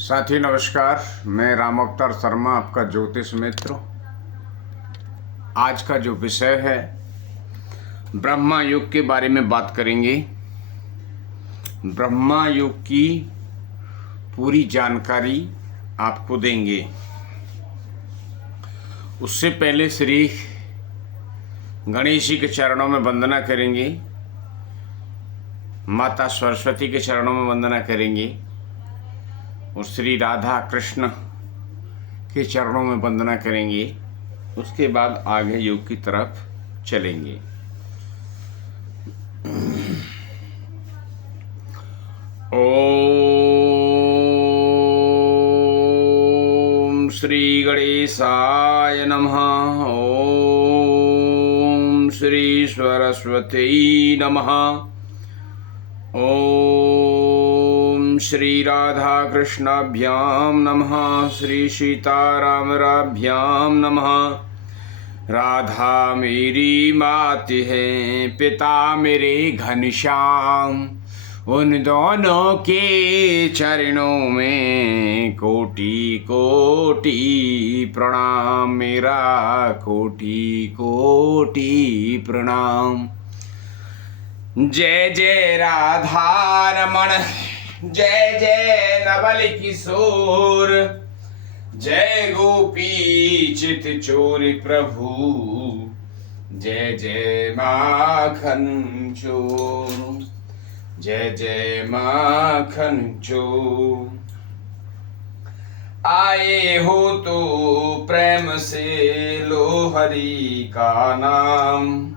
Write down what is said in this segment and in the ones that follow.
साथी नमस्कार, मैं राम अवतार शर्मा, आपका ज्योतिष मित्र। आज का जो विषय है ब्रह्मा युग के बारे में बात करेंगे। ब्रह्मा युग की पूरी जानकारी आपको देंगे। उससे पहले श्री गणेश जी के चरणों में वंदना करेंगे, माता सरस्वती के चरणों में वंदना करेंगे और श्री राधा कृष्ण के चरणों में वंदना करेंगे। उसके बाद आगे योग की तरफ चलेंगे। ओम श्री गणेशाय नमः। ओम श्री सरस्वती नमः। ओम श्री राधा कृष्णाभ्याम नमः। श्री सीतारामराभ्याम नमः। राधा मेरी माती है, पिता मेरे घनश्याम, उन दोनों के चरणों में कोटि कोटि प्रणाम, मेरा कोटि कोटि प्रणाम। जय जय राधा रमण, जय जय नवल किशोर, जय गोपी चित चोर प्रभु, जय जय माखन चोर, जय जय माखन चोर। आए हो तो प्रेम से लो हरि का नाम,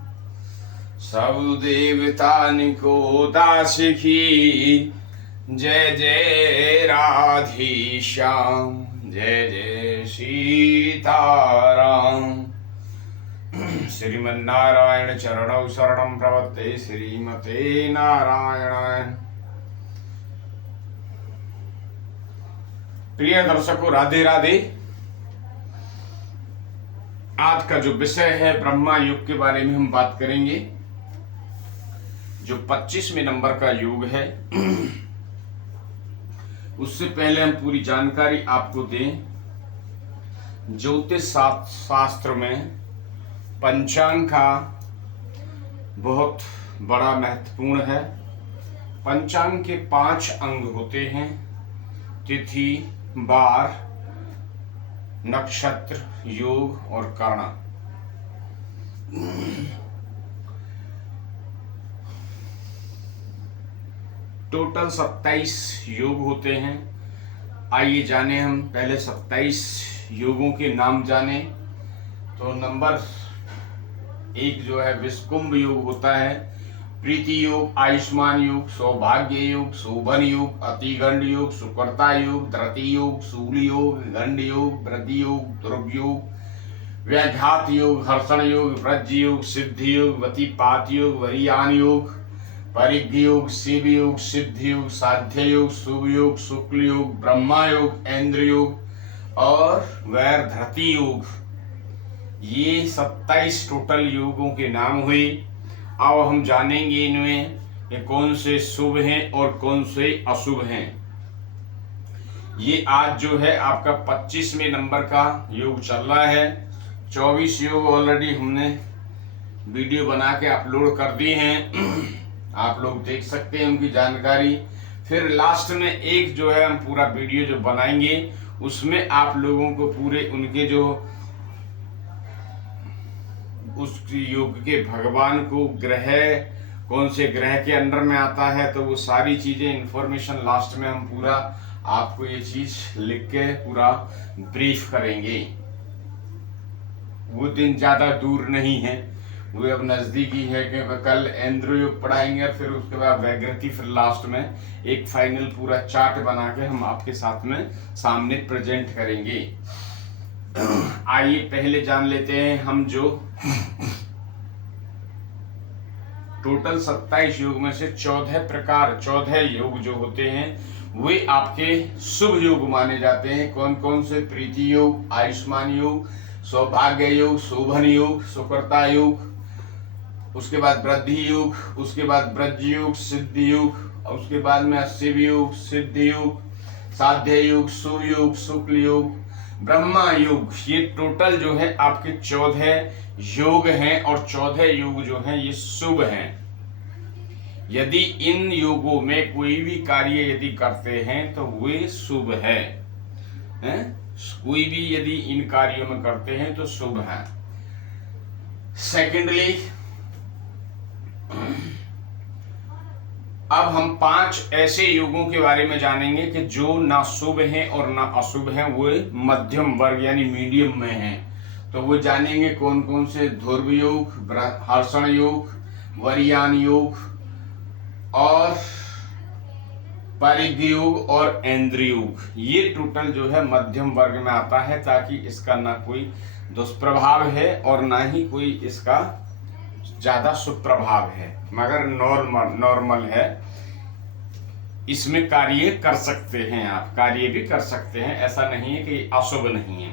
सब देवता को दास की, जय जय राधे श्याम, जय जय सीताराम। श्रीमन्नारायण चरणौ शरणं प्रपद्ये, श्रीमते नारायणाय। प्रिय दर्शकों, राधे राधे। आज का जो विषय है ब्रह्मा युग के बारे में हम बात करेंगे, जो 25वें नंबर का युग है। उससे पहले हम पूरी जानकारी आपको दें। ज्योतिष शास्त्र में पंचांग का बहुत बड़ा महत्वपूर्ण है। पंचांग के 5 अंग होते हैं: तिथि, वार, नक्षत्र, योग और कर्ण। टोटल 27 योग होते हैं। आइए जाने हम पहले 27 योगों के नाम जाने। तो नंबर 1 जो है विष्कुंभ योग होता है। प्रीति योग, आयुष्मान योग, सौभाग्य योग, शोभन योग, अतिगंड योग, सुकर्ता योग, धृति योग, शूल योग, गंड योग, वृद्धि योग, ध्रुव योग, व्याघात योग, हर्षण योग, व्रज योग, सिद्धि योग, वतिपात योग, वरियान योग, परिघ योग, शिव योग, सिद्ध योग, साध्य योग, शुभ योग, शुक्ल योग, ब्रह्मा योग, इंद्र योग और वैर धृति योग। ये 27 टोटल योगों के नाम हुए। अब हम जानेंगे इनमें कि कौन से शुभ हैं और कौन से अशुभ हैं। ये आज जो है आपका 25वें नंबर का योग चल रहा है। 24 योग ऑलरेडी हमने वीडियो बना के अपलोड कर दिए हैं। आप लोग देख सकते हैं उनकी जानकारी। फिर लास्ट में एक जो है हम पूरा वीडियो जो बनाएंगे, उसमें आप लोगों को पूरे उनके जो उस योग के भगवान को ग्रह कौन से ग्रह के अंडर में आता है, तो वो सारी चीजें इंफॉर्मेशन लास्ट में हम पूरा आपको ये चीज लिख के पूरा ब्रीफ करेंगे। वो दिन ज्यादा दूर नहीं है, वो अब नजदीकी है, क्योंकि कल इंद्र योग पढ़ाएंगे और फिर उसके बाद वैग्रति, फिर लास्ट में एक फाइनल पूरा चार्ट बना के हम आपके साथ में सामने प्रेजेंट करेंगे। आइए पहले जान लेते हैं हम जो टोटल 27 योग में से 14 योग जो होते हैं वे आपके शुभ योग माने जाते हैं। कौन कौन से? प्रीति योग, आयुष्मान योग, सौभाग्य योग, शोभन योग, सुकर्ता योग, उसके बाद वृद्धि योग, उसके बाद ब्रज योग, सिद्धि योग, उसके बाद में शिव योग, सिद्धि योग, साध्य युग, सूर्य युग, शुक्ल युग, ब्रह्मा युग, ये टोटल जो है आपके 14 योग हैं और 14 योग जो हैं ये शुभ हैं। यदि इन योगों में कोई भी कार्य यदि करते हैं तो वे शुभ हैं, कोई भी यदि इन कार्यों में करते हैं तो शुभ है। सेकेंडली, अब हम 5 ऐसे योगों के बारे में जानेंगे कि जो ना शुभ हैं और ना अशुभ हैं, वो मध्यम वर्ग यानी मीडियम में हैं। तो वो जानेंगे कौन कौन से। ध्रुव योग, हर्षण योग, वरियान योग और परिघ योग और ऐन्द्र योग, ये टोटल जो है मध्यम वर्ग में आता है, ताकि इसका ना कोई दुष्प्रभाव है और ना ही कोई इसका ज्यादा सुप्रभाव है, मगर नॉर्मल है। इसमें कार्य कर सकते हैं, आप कार्य भी कर सकते हैं, ऐसा नहीं है कि अशुभ नहीं है।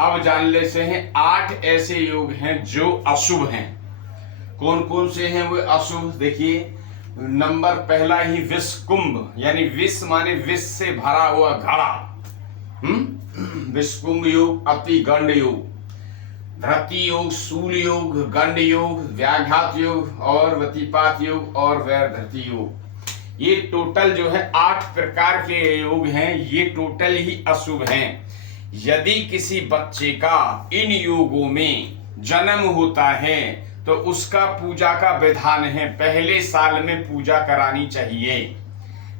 अब जान लेते हैं 8 ऐसे योग हैं जो अशुभ हैं। कौन कौन से हैं वो अशुभ? देखिए, नंबर पहला ही विष कुंभ, यानी विष माने विष से भरा हुआ घड़ा, विष कुंभ योग, अति गंड योग, धरती योग, शूल योग, गंड योग, व्याघात योग और वतिपात योग और वैर धरती योग। ये टोटल जो है 8 प्रकार के योग हैं, ये टोटल ही अशुभ हैं। यदि किसी बच्चे का इन योगों में जन्म होता है तो उसका पूजा का विधान है, पहले साल में पूजा करानी चाहिए।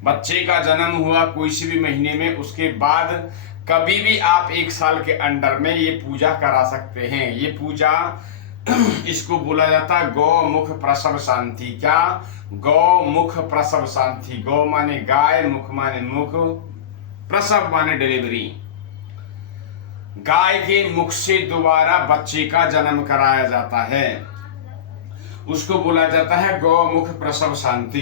बच्चे का जन्म हुआ कोई सी भी महीने में, उसके बाद कभी भी आप 1 साल के अंडर में ये पूजा करा सकते हैं। ये पूजा इसको बोला जाता है गौमुख प्रसव शांति। क्या? गौमुख प्रसव शांति। गौ माने गाय, मुख माने मुख, प्रसव माने डिलीवरी। गाय के मुख से दोबारा बच्चे का जन्म कराया जाता है, उसको बोला जाता है गौमुख प्रसव शांति।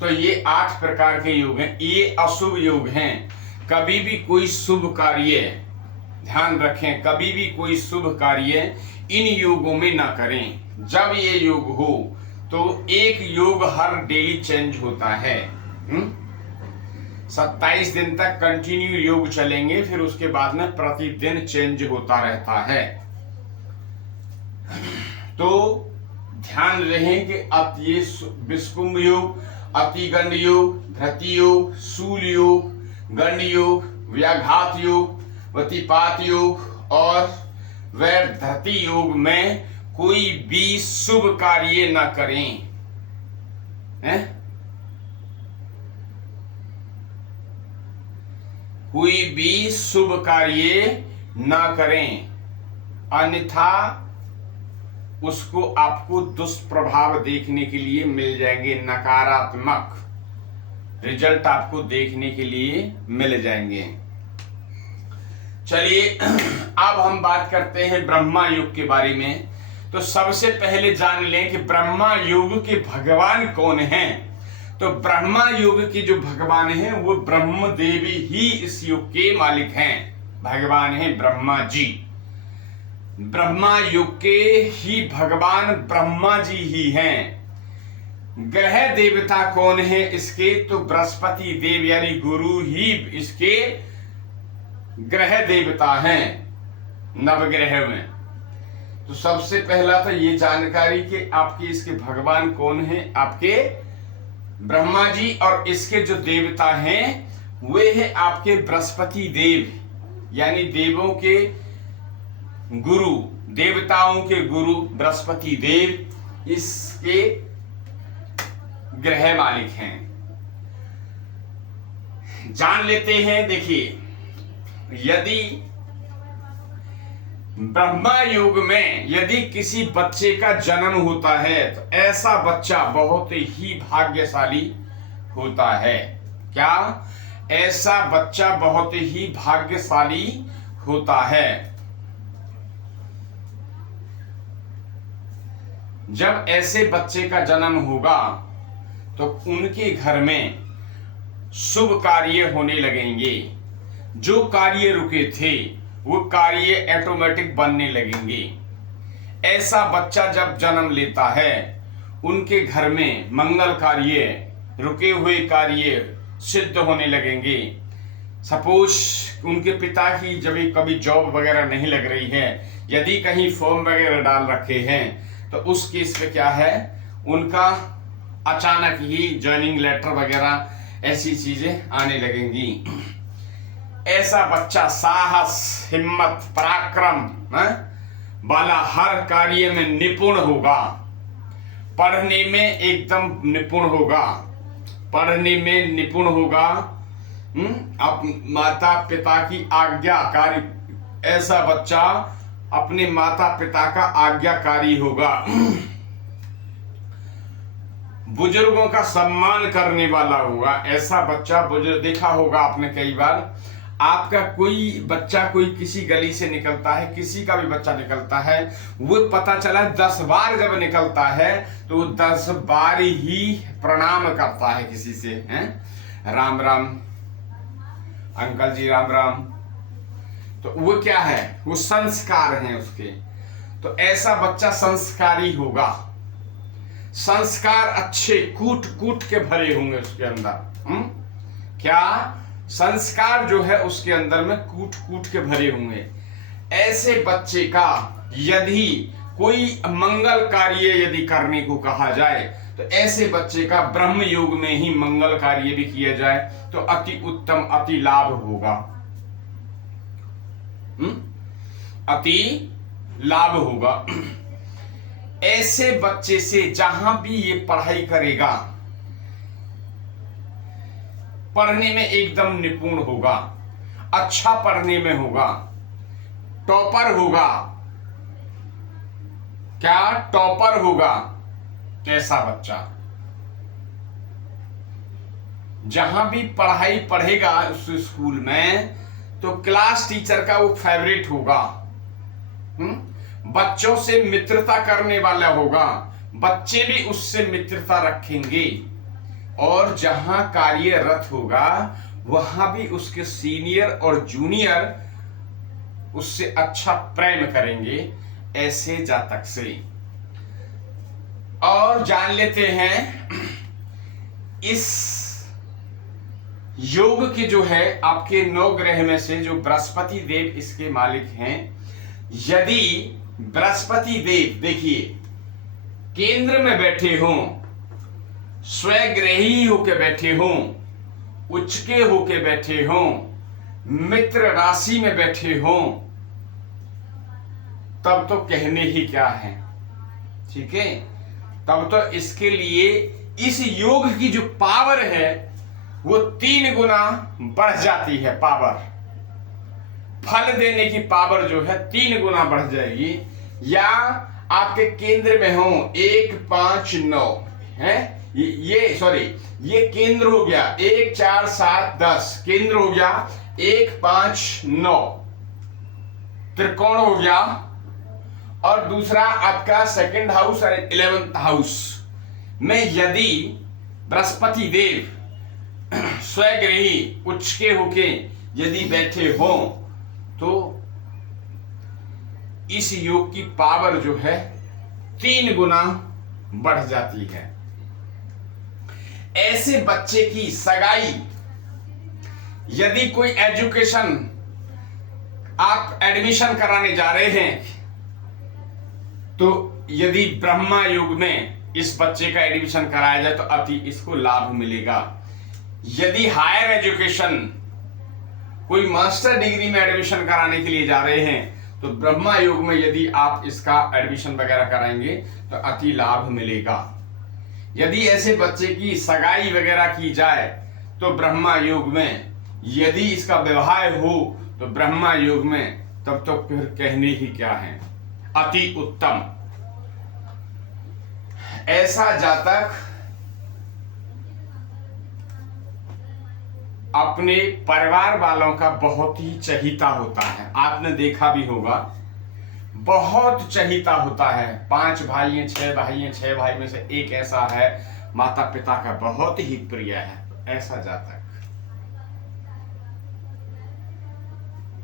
तो ये 8 प्रकार के योग हैं, ये अशुभ योग हैं। कभी भी कोई शुभ कार्य, ध्यान रखें, कभी भी कोई शुभ कार्य इन योगों में ना करें। जब ये योग हो तो एक योग हर डेली चेंज होता है। 27 दिन तक कंटिन्यू योग चलेंगे, फिर उसके बाद में प्रतिदिन चेंज होता रहता है। तो ध्यान रहे कि ये विषकुंभ योग, अतिगंड योग, धरती योग, शूल योग, गंड योग, व्याघात योग, वतिपात योग और वैर धरती योग में कोई भी शुभ कार्य न करें। कोई भी शुभ कार्य न करें, अन्यथा उसको आपको दुष्प्रभाव देखने के लिए मिल जाएंगे, नकारात्मक रिजल्ट आपको देखने के लिए मिल जाएंगे। चलिए अब हम बात करते हैं ब्रह्मा युग के बारे में। तो सबसे पहले जान लें कि ब्रह्मा युग के भगवान कौन हैं। तो ब्रह्मा युग के जो भगवान हैं वो ब्रह्म देवी ही इस युग के मालिक हैं, भगवान हैं ब्रह्मा जी। ब्रह्मा युग के ही भगवान ब्रह्मा जी ही हैं। ग्रह देवता कौन है इसके? तो बृहस्पति देव यानी गुरु ही इसके ग्रह देवता हैं नवग्रह में। तो सबसे पहला तो ये जानकारी कि आपके इसके भगवान कौन है, आपके ब्रह्मा जी, और इसके जो देवता हैं वे हैं आपके बृहस्पति देव यानी देवों के गुरु, देवताओं के गुरु बृहस्पति देव इसके ग्रह मालिक हैं। जान लेते हैं। देखिए, यदि ब्रह्मा युग में यदि किसी बच्चे का जन्म होता है तो ऐसा बच्चा बहुत ही भाग्यशाली होता है। क्या? ऐसा बच्चा बहुत ही भाग्यशाली होता है। जब ऐसे बच्चे का जन्म होगा तो उनके घर में शुभ कार्य होने लगेंगे। जो कार्य रुके थे वो कार्य ऑटोमेटिक बनने लगेंगे। ऐसा बच्चा जब जन्म लेता है उनके घर में मंगल कार्य, रुके हुए कार्य सिद्ध होने लगेंगे। सपोज उनके पिता की जब कभी जॉब वगैरह नहीं लग रही है, यदि कहीं फॉर्म वगैरह डाल रखे हैं, तो उस केस में क्या है, उनका अचानक ही ज्वाइनिंग लेटर वगैरह ऐसी चीजें आने लगेंगी। ऐसा बच्चा साहस, हिम्मत, पराक्रम वाला हर कार्य में निपुण होगा, पढ़ने में एकदम निपुण होगा, पढ़ने में निपुण होगा, माता पिता की आज्ञाकारी, ऐसा बच्चा अपने माता पिता का आज्ञाकारी होगा, बुजुर्गों का सम्मान करने वाला होगा। ऐसा बच्चा, बुजुर्ग देखा होगा आपने कई बार, आपका कोई बच्चा कोई किसी गली से निकलता है, किसी का भी बच्चा निकलता है, वो पता चला 10 बार जब निकलता है तो 10 बार ही प्रणाम करता है किसी से, हैं, राम राम अंकल जी, राम राम। तो वो क्या है, वो संस्कार हैं उसके। तो ऐसा बच्चा संस्कारी होगा, संस्कार अच्छे कूट कूट के भरे होंगे उसके अंदर। क्या संस्कार जो है उसके अंदर में कूट कूट के भरे होंगे। ऐसे बच्चे का यदि कोई मंगल कार्य यदि करने को कहा जाए, तो ऐसे बच्चे का ब्रह्म योग में ही मंगल कार्य भी किया जाए तो अति उत्तम, अति लाभ होगा, अति लाभ होगा। ऐसे बच्चे से जहां भी ये पढ़ाई करेगा, पढ़ने में एकदम निपुण होगा, अच्छा पढ़ने में होगा, टॉपर होगा। क्या टॉपर होगा? कैसा बच्चा जहां भी पढ़ाई पढ़ेगा उस स्कूल में, तो क्लास टीचर का वो फेवरेट होगा, बच्चों से मित्रता करने वाला होगा, बच्चे भी उससे मित्रता रखेंगे, और जहां कार्यरत होगा वहां भी उसके सीनियर और जूनियर उससे अच्छा प्रेम करेंगे, ऐसे जातक से। और जान लेते हैं इस योग के जो है आपके 9 ग्रह में से जो बृहस्पति देव इसके मालिक हैं। यदि बृहस्पति देव देखिए केंद्र में बैठे हों, स्वग्रही होके बैठे हों, उच्चके होके बैठे हों, मित्र राशि में बैठे हों, तब तो कहने ही क्या है, ठीक है। तब तो इसके लिए इस योग की जो पावर है वो 3 गुना बढ़ जाती है। पावर, फल देने की पावर जो है 3 गुना बढ़ जाएगी। या आपके केंद्र में हो 1 5 9 है, ये केंद्र हो गया, 1 4 7 10 केंद्र हो गया, 1 5 9 त्रिकोण हो गया, और दूसरा आपका 2nd हाउस और 11th हाउस में यदि बृहस्पति देव स्वग्रही उच्च के होके यदि बैठे हो, तो इस योग की पावर जो है 3 गुना बढ़ जाती है। ऐसे बच्चे की सगाई, यदि कोई एजुकेशन आप एडमिशन कराने जा रहे हैं, तो यदि ब्रह्मा योग में इस बच्चे का एडमिशन कराया जाए तो अति इसको लाभ मिलेगा। यदि हायर एजुकेशन कोई मास्टर डिग्री में एडमिशन कराने के लिए जा रहे हैं, तो ब्रह्मा योग में यदि आप इसका एडमिशन वगैरह कराएंगे तो अति लाभ मिलेगा। यदि ऐसे बच्चे की सगाई वगैरह की जाए तो ब्रह्मा योग में, यदि इसका विवाह हो तो ब्रह्मा योग में, तब तो फिर कहने ही क्या है, अति उत्तम। ऐसा जातक अपने परिवार वालों का बहुत ही चहीता होता है। आपने देखा भी होगा, बहुत चहीता होता है। 5 भाई हैं, 6 भाई हैं, 6 भाई में से एक ऐसा है माता पिता का बहुत ही प्रिय है। ऐसा जातक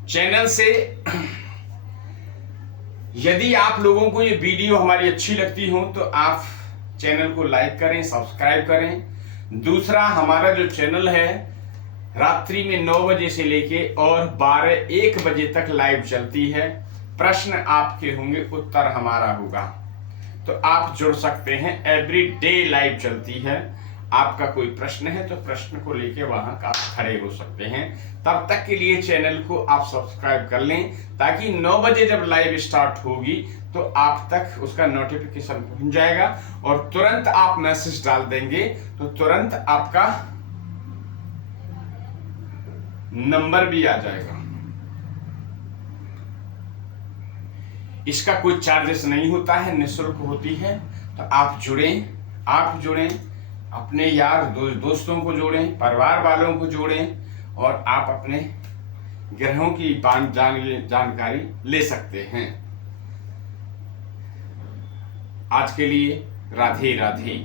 चैनल से यदि आप लोगों को ये वीडियो हमारी अच्छी लगती हो तो आप चैनल को लाइक करें, सब्सक्राइब करें। दूसरा हमारा जो चैनल है रात्रि में 9 बजे से लेके और 12-1 बजे तक लाइव चलती है। प्रश्न आपके होंगे, उत्तर हमारा होगा, तो आप जुड़ सकते हैं। एवरी डे लाइव चलती है। आपका कोई प्रश्न है तो प्रश्न को लेके वहां का खड़े हो सकते हैं। तब तक के लिए चैनल को आप सब्सक्राइब कर लें, ताकि 9 बजे जब लाइव स्टार्ट होगी तो आप तक उसका नोटिफिकेशन पहुंच जाएगा और तुरंत आप मैसेज डाल देंगे तो तुरंत आपका नंबर भी आ जाएगा। इसका कोई चार्जेस नहीं होता है, निःशुल्क होती है। तो आप जुड़ें, अपने यार दोस्तों को जोड़ें, परिवार वालों को जोड़ें और आप अपने ग्रहों की जानकारी ले सकते हैं। आज के लिए राधे राधे।